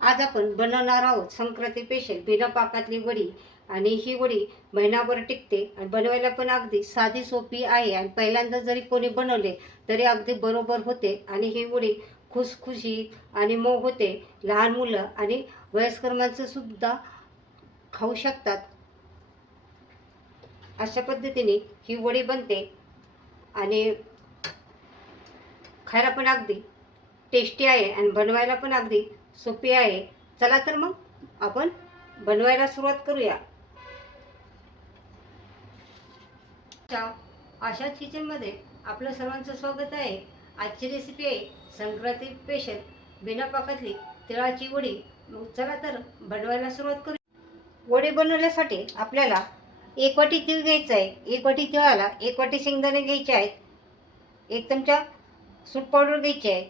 आज आपण बनवणार आहोत संक्रांती स्पेशल बिना पाकातली वडी. आणि ही वडी महिनाभर टिकते आणि बनवायला पण अगदी साधी सोपी आहे. आणि पहिल्यांदा जरी कोणी बनवले तरी अगदी बरोबर होते. आणि ही वडी खुसखुशीत आणि मऊ होते. लहान मुलं आणि वयस्कर माणसं सुद्धा खाऊ शकतात. अशा पद्धतीने ही वडी बनते आणि खायला पण अगदी टेस्टी आहे आणि बनवायला पण अगदी सोपी आहे. चला तर मग आपण बनवायला सुरुवात करूया. आशाच किचनमध्ये आपलं सर्वांचं स्वागत आहे. आजची रेसिपी आहे संक्रांती स्पेशल बिना पाकातली तिळाची वडी. मग चला तर बनवायला सुरुवात करूया. वडी बनवण्यासाठी आपल्याला 1 वाटी तीळ घ्यायचं आहे. 1 वाटी तिळाला 1 वाटी शेंगदाणे घ्यायचे आहेत. 1 चमचा सूप पावडर घ्यायची आहे.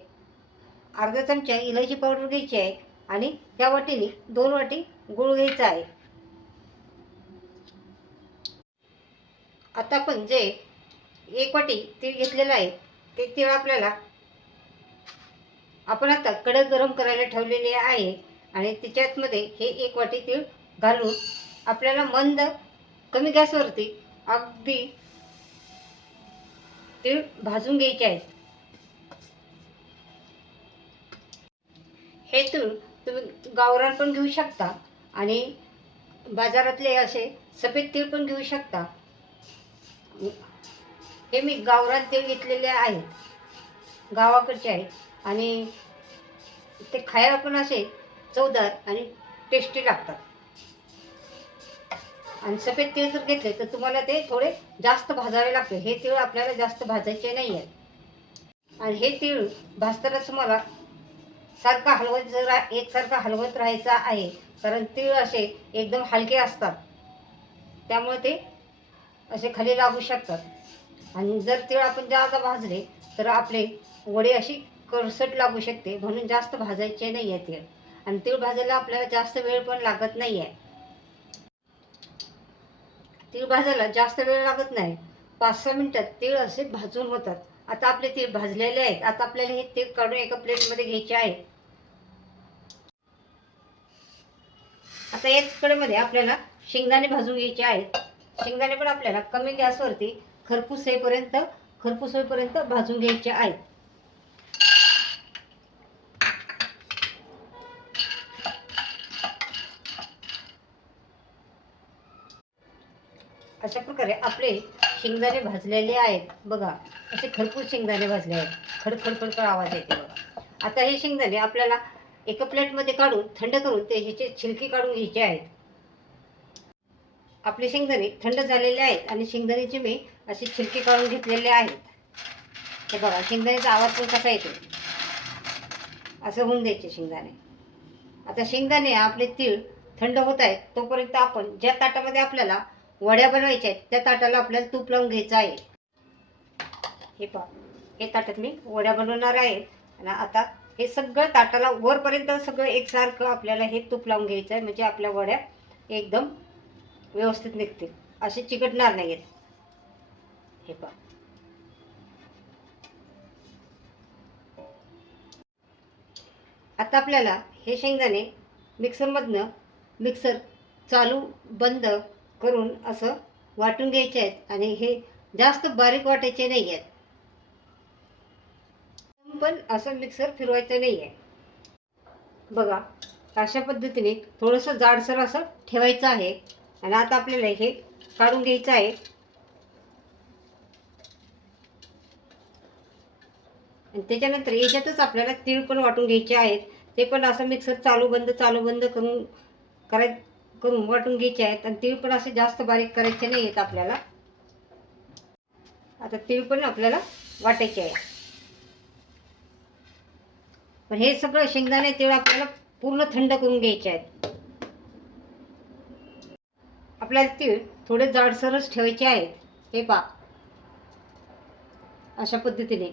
अर्धा चमचा इलायची पावडर घ्यायची आहे. आणि त्या वाटीने 2 वाटी गूळ घ्यायचा आहे. आता आपण जे 1 वाटी तीळ घेतलेलं आहे ते तीळ आपल्याला आपण आता कढई गरम करायला ठेवलेली आहे. आणि त्याच्यामध्ये हे 1 वाटी तीळ घालून आपल्याला मंद कमी गॅसवरती अगदी तीळ भाजून घ्यायचे आहेत. हे तीळ तुम्ही गावरान पण घेऊ शकता आणि बाजारातले असे सफेद तीळ पण घेऊ शकता. हे मी गावरान तीळ घेतलेले आहेत, गावाकडचे आहेत आणि ते खायला पण असे चवदार आणि टेस्टी लागतात. आणि सफेद तीळ जर घेतले तर तुम्हाला ते थोडे जास्त भाजावे लागते. हे तीळ आपल्याला जास्त भाजायचे नाही आहेत. आणि हे तीळ भाजताना तुम्हाला सारखा हलवत एकसारखा हलवत राहायचा आहे, कारण तीळ असे एकदम हलके असतात, त्यामुळे ते असे खाली लागू शकतात. आणि जर तीळ आपण जास्त भाजले तर आपले वडे अशी करसट लागू शकते, म्हणून जास्त भाजायचे नाही आहे तीळ. आणि तीळ भाजायला आपल्याला जास्त वेळ पण लागत नाही आहे. तीळ भाजायला जास्त वेळ लागत नाही, 5-6 मिनिटात तीळ असे भाजून होतात. आता आपले तीळ भाजलेले आहेत. आता आपल्याला हे तीळ काढून एका प्लेटमध्ये घ्यायचे आहे. आता याच कढईमध्ये आपल्याला शेंगदाणे भाजून घ्यायचे आहेत. शेंगदाणे पण आपल्याला कमी गॅसवरती खरपूस होईपर्यंत भाजून घ्यायचे आहेत. अशा प्रकारे आपले शेंगदाणे भाजलेले आहेत. बघा, असे खरपूस शेंगदाणे भाजले आहेत. खडखड आवाज येते बघा. आता हे शेंगदाणे आपल्याला एका प्लेटमध्ये काढून थंड करून ते ह्याचे छिलके काढून घ्यायचे आहेत. आपले शेंगदाणे थंड झालेले आहेत आणि शेंगदाण्याचे मी असे छिलके काढून घेतलेले आहेत. हे बघा, शेंगदाण्याचा आवाज पण कसा येतो, असं होऊन द्यायचे शेंगदाणे. आता शेंगदाणे आपले तीळ थंड होत आहेत तोपर्यंत आपण ज्या ताटामध्ये आपल्याला वड्या बनवायच्या आहेत त्या ताटाला आपल्याला तूप लावून घ्यायचं आहे. हे पहा, हे ताटात मी वड्या बनवणार आहे. आणि आता हे सगळं ताटाला वरपर्यंत सगळं एकसारखं आपल्याला हे तूप लावून घ्यायचं आहे, म्हणजे आपल्या वड्या एकदम व्यवस्थित निघतील, असे चिकटणार नाही आहेत. हे पहा, आता आपल्याला हे शेंगदाणे मिक्सर चालू बंद करून असं वाटून घ्यायचे आहेत. आणि हे जास्त बारीक वाटायचे नाही आहेत, पण असं मिक्सर फिरवायचं नाही आहे. बघा, अशा पद्धतीने थोडंसं जाडसर असं ठेवायचं आहे. आणि आता आपल्याला हे काढून घ्यायचं आहे. आणि त्याच्यानंतर याच्यातच आपल्याला तीळ पण वाटून घ्यायचे आहेत. ते पण असं मिक्सर चालू बंद करून वाटून घ्यायचे आहेत. आणि तीळ पण असे जास्त बारीक करायचे नाही आहेत आपल्याला. आता तीळ पण आपल्याला वाटायचे आहे. पण हे सगळं शेंगदाणे तीळ आपल्याला पूर्ण थंड करून घ्यायचे आहेत. आपल्याला तीळ थोडे जाडसरच ठेवायचे आहेत. हे पहा, अशा पद्धतीने.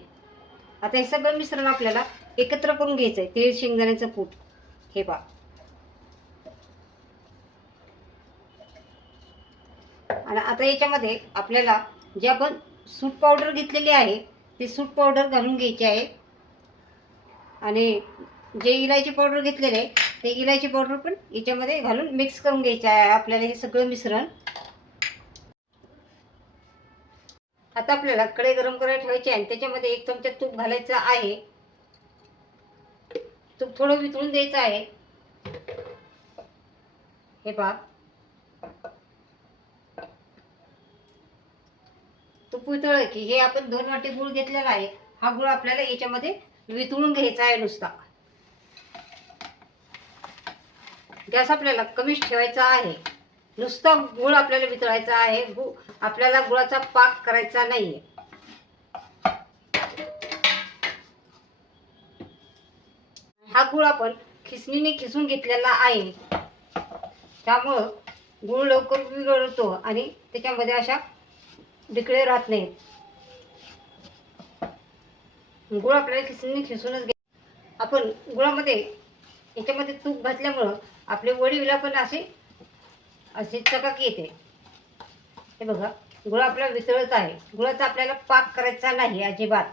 आता हे सगळं मिश्रण आपल्याला एकत्र करून घ्यायचं आहे, तीळ शेंगदाण्याचं कूट. हे पहा, आणि आता याच्यामध्ये आपल्याला जे आपण सूप पावडर घेतलेली आहे ती सूप पावडर घालून घ्यायची आहे. आणि जे इलायची पावडर घेतलेले आहे ते इलायची पावडर पण याच्यामध्ये घालून मिक्स करून घ्यायचे आहे आपल्याला हे सगळं मिश्रण. आता आपल्याला कढई गरम करायला ठेवायची आहे आणि त्याच्यामध्ये 1 चमचा तूप घालायचं आहे. तूप थोडं वितळून द्यायचं आहे. हे पहा, तूप वितळलं की हे आपण 2 वाटी गूळ घेतलेला आहे, हा गूळ आपल्याला याच्यामध्ये वितळून घ्यायचा आहे नुसता. गॅस आपल्याला कमीच ठेवायचा आहे. नुसता गूळ आपल्याला वितळायचा आहे. आपल्याला गुळाचा पाक करायचा नाहीये. हा गूळ आपण खिसणीने खिसून घेतलेला आहे, त्यामुळं गूळ लवकर विरघळतो आणि त्याच्यामध्ये अशा डिकळे राहत नाहीत. गूळ आपल्याला खिसणीने खिसूनच आपण गुळामध्ये याच्यामध्ये तूप घातल्यामुळं आपले वडीला पण असे चकाकी येते. हे बघा, गुळ आपला वितळत आहे. गुळाचा आपल्याला पाक करायचा नाही अजिबात,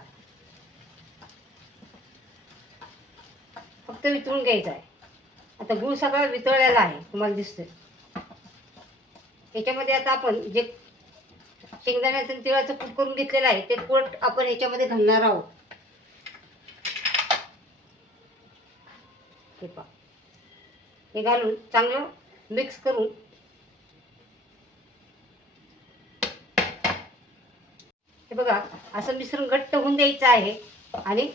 फक्त वितळून घ्यायचा आहे. आता गूळ सगळा वितळलेला आहे, तुम्हाला दिसतंय. याच्यामध्ये आता आपण जे शेंगदाण्याचं तिळाचं कूट करून घेतलेलं आहे ते कूट आपण याच्यामध्ये घालणार आहोत. हे पहा, हे घालून चांगलं मिक्स करून हे बघा असं मिश्रण घट्ट होऊन द्यायचं आहे. आणि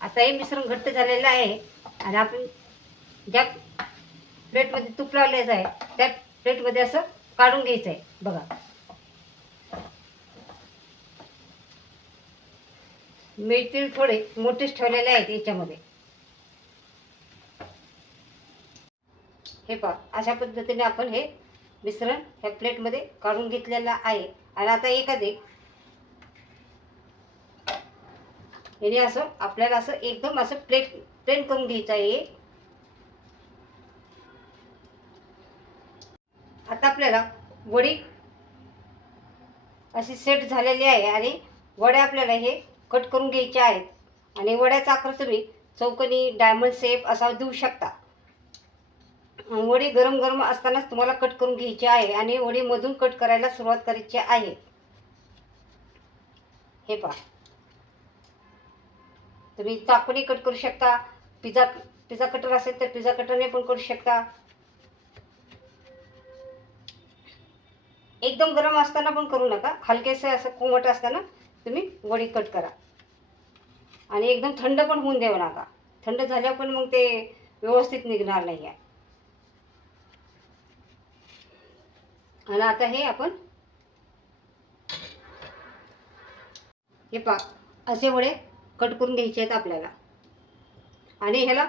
आता हे मिश्रण घट्ट झालेलं आहे आणि आपण ज्या प्लेटमध्ये तूप लावलेलं आहे त्या प्लेटमध्ये असं काढून घ्यायचं आहे. बघा, मेथी थोडे मोठेच ठेवलेले आहेत याच्यामध्ये. हे पहा, अशा पद्धतीने आपण हे मिश्रण ह्या प्लेटमध्ये काढून घेतलेलं आहे. आणि आता एखादे याने असं आपल्याला असं एकदम असं प्लेन करून घ्यायचं आहे. आता आपल्याला वडी अशी सेट झालेली आहे आणि वड्या आपल्याला हे कट करून घ्यायच्या आहेत. आणि वड्याचा आकार तुम्ही चौकोनी, डायमंड शेप असा देऊ शकता. वडी गरम गरम असतानाच तुम्हाला कट करून घ्यायची आहे आणि वडी मधून कट करायला सुरुवात करायची आहे. हे पहा, तुम्ही चाकूने कट करू शकता. पिझ्झा कटर असेल तर पिझ्झा कटरने पण करू शकता. एकदम गरम असताना पण करू नका, हलकेसे असं कोमट असताना तुम्ही वडी कट करा. आणि एकदम थंड पण होऊन देऊ नका, थंड झाल्यावर पण मग ते व्यवस्थित निघणार नाही आहे. आणि आता हे आपण हे पहा, असे वडे कट करून घ्यायचे आहेत आपल्याला आणि ह्याला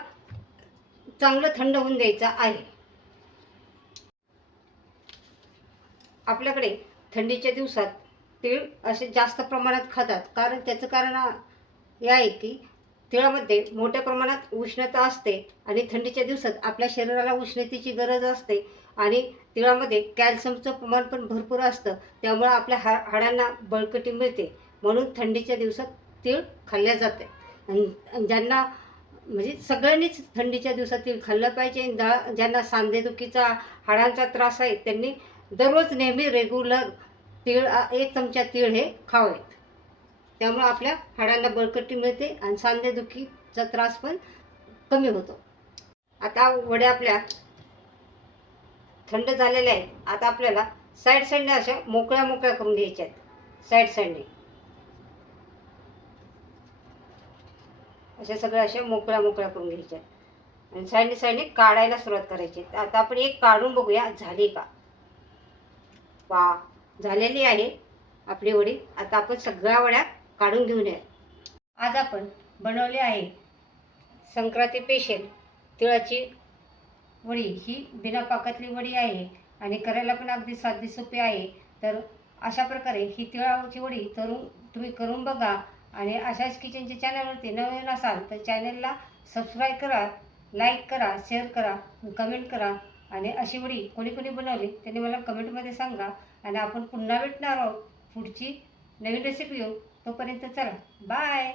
चांगलं थंड होऊन द्यायचं आहे. आपल्याकडे थंडीच्या दिवसात तीळ असे जास्त प्रमाणात खातात, कारण त्याचं कारण हे आहे की तिळामध्ये मोठ्या प्रमाणात उष्णता असते आणि थंडीच्या दिवसात आपल्या शरीराला उष्णतेची गरज असते. आणि तिळामध्ये कॅल्शियमचं प्रमाण पण भरपूर असतं, त्यामुळे आपल्या हाडांना बळकटी मिळते. म्हणून थंडीच्या दिवसात तीळ खाल्ल्या जाते. आणि ज्यांना म्हणजे सगळ्यांनीच थंडीच्या दिवसात तीळ खाल्लं पाहिजे. ज्यांना सांधेदुखीचा, हाडांचा त्रास आहे त्यांनी दररोज नेहमी रेग्युलर 1 चमचा तीळ हे खावेत. त्यामुळे आपल्या हाडांना बळकटी मिळते आणि सांधेदुखीचा त्रास पण कमी होतो. आता वड्या आपल्या थंड झालेल्या आहेत. आता आपल्याला साईडने अशा मोकळ्या करून घ्यायच्या आहेत. साईडने अशा सगळ्या अशा मोकळ्या करून घ्यायच्या आहेत आणि साईडने काढायला सुरुवात करायची. आता आपण एक काढून बघूया झाली का. वा, झालेली आहे आपली वडी. आता आपण सगळ्या वड्या काढून घेऊन या. आज आपण बनवली आहे संक्रांती स्पेशल तिळाची वडी. ही बिना पाकातली वडी आहे आणि करायला पण अगदी साधी सोपी आहे. तर अशा प्रकारे ही तिळाची वडी तुम्ही करून बघा. आणि अशाच किचनच्या चॅनलवरती नवीन असाल तर चॅनलला सबस्क्राईब करा, लाईक करा, शेअर करा, कमेंट करा. आणि अशी वडी कोणी बनवली त्यांनी मला कमेंटमध्ये सांगा. आणि आपण पुन्हा भेटणार आहोत पुढची नवीन रेसिपी येऊ. तोपर्यंत चला, बाय.